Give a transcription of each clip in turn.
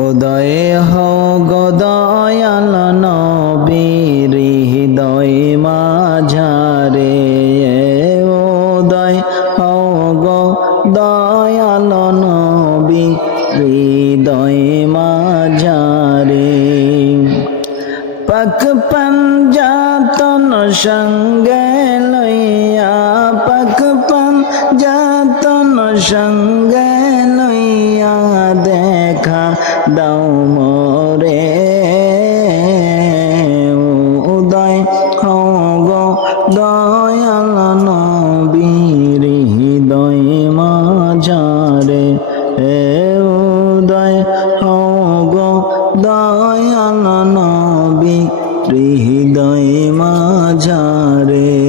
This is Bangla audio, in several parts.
উদয় হও গো দয়াল নবীর হৃদয় মাঝারে, উদয় হও গো দয়াল নবী হৃদয় মাঝারে। পাক পঞ্জাতন সঙ্গে লইয়া, পাক পঞ্জাতন সঙ্গে দাও মোরে উদয় হগ দয়াল নবীর হৃদয় মাঝারে। হে উদয় হগ দয়াল নবী হৃদয় মাঝারে।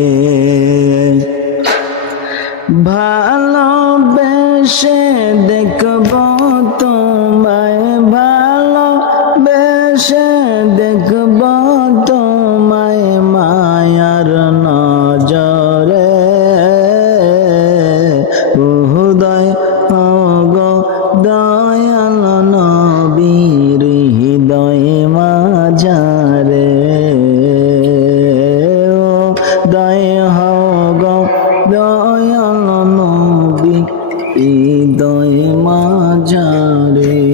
ভালোবেসে দেখব তোমায় দেখব তোমায় মায়ার নজরে। উহুদয় অগ দয়াল নবীর হৃদয় মাঝারে। ও দয় হগ দয়াল নবী হৃদয় মাঝারে।